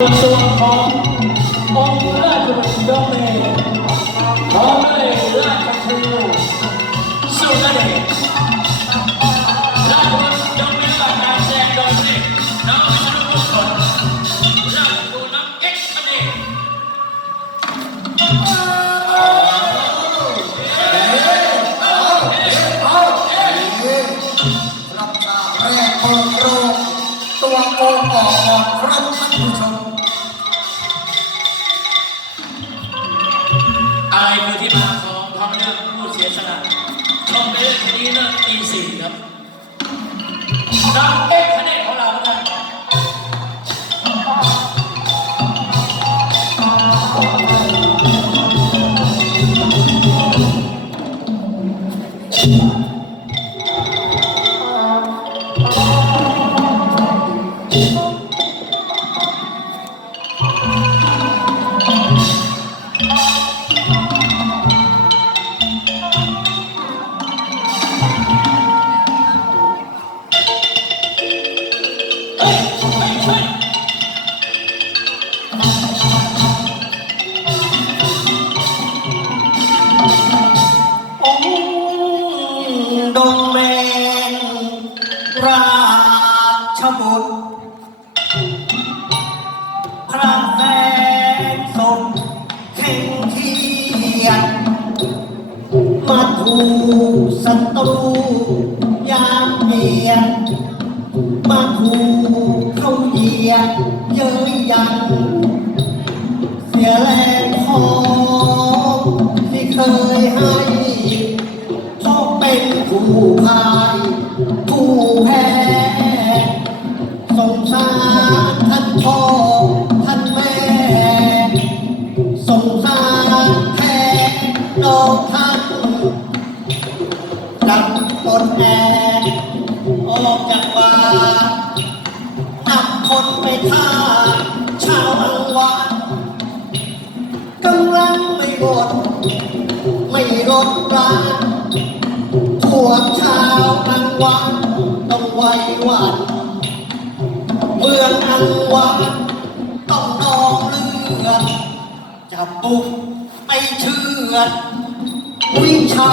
ส่วนขององค์ราชบุตรดอมเมนพร้อมด้วยราชครูสุนเดชราชบุตรดอมเมนประกาศแจกโดยนี่น้องชนุกุศลราชครูน้องเอ็กซ์เดชรับทราบแรกเปิดโรงตัวโกงออกก่อนครับ อะไรคือที่มาของความเลือกผู้เสียสละชมไปเรื่องคดีเลิกตีสี่ครับน้องเป๊กคะแนนของเราครับ บุตรพระแสงสมเข่งเทียนมาถูกศัตรูยามเยียนมาถูกเขาเหยียดเย้ย จับปนแอบออกจากบ้านนำคนไปฆ่าชาวอังวานกำลังไม่หมดไม่ลดร้าพวกชาวอังวันต้องไวหวันเมืองอังวันต้องนองเลือดจะบุกไปเชือดวิชา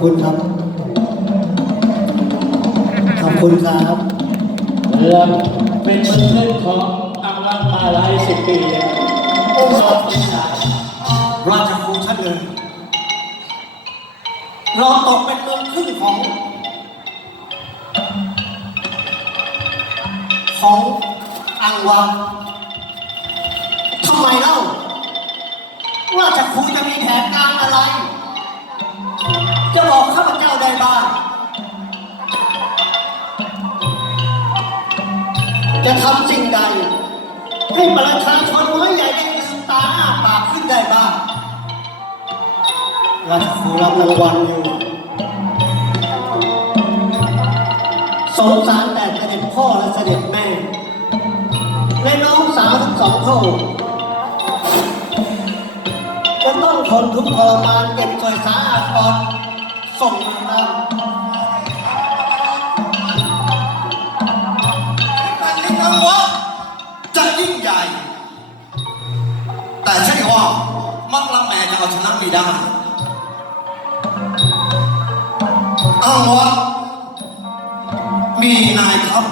คุณครับ ขอบคุณครับและเป็นบันทึกของอังรักมาหลายสิบปีเลยองค์สอบศึกษาราชครูท่านหนึ่งเราตกเป็นเมืองขึ้นของ ของอังวาทำไมเล่าราชครูจะมีแผนการอะไร จะบอกข้าพเจ้าได้บ้าง จะทำสิ่งใด ให้ประชาชนน้อยใหญ่ได้ลืมตาอ้าปากขึ้นได้บ้างราชครูรับรางวัลอยู่สงสารแต่เสด็จพ่อและเสด็จแม่ และน้องสาวทั้งสองพระองค์จะต้องทนทุกข์ทรมานเก็บสวยสาอาทร ส่งมาแล้วการเล่นนังวะจะยิ่งใหญ่ แต่ใช่ว่ามักละแมจะเอาชนะไม่ได้อ้างวะมีนายครับ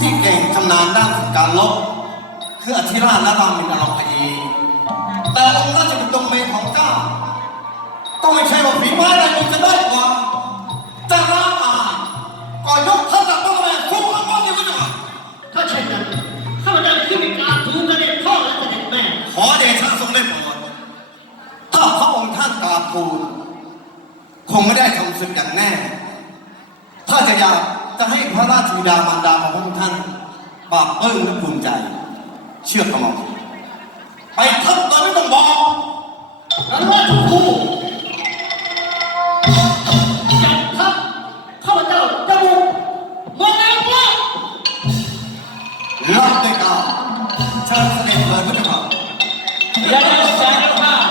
ที่เก่งชำนาญด้านการลบคืออธิราชและรามินอรพยีแต่องค์ราชบุตรดงเมนของเจ้า ก็ไม่ใช่ว่าฝีไม้ลายมือจะได้กว่าจะร้างอายก่อยกท่านจากพระแม่ทุกรางวัลอยู่ไม่ได้ถ้าเช่นนั้นข้าพเจ้าที่มีการทูลเสด็จพ่อและเสด็จแม่ ขอเดชะทรงได้โปรดถ้าพระองค์ท่านกราบกูลคงไม่ได้ทำศึกอย่างแน่ ถ้าจะอยากจะให้พระราชบิดามารดาของพระองค์ท่านปราบปลื้มและภูมิใจ เชื่อกระหม่อมไปทับตอนไม่ต้องบอกนั้นว่า Let us stand up.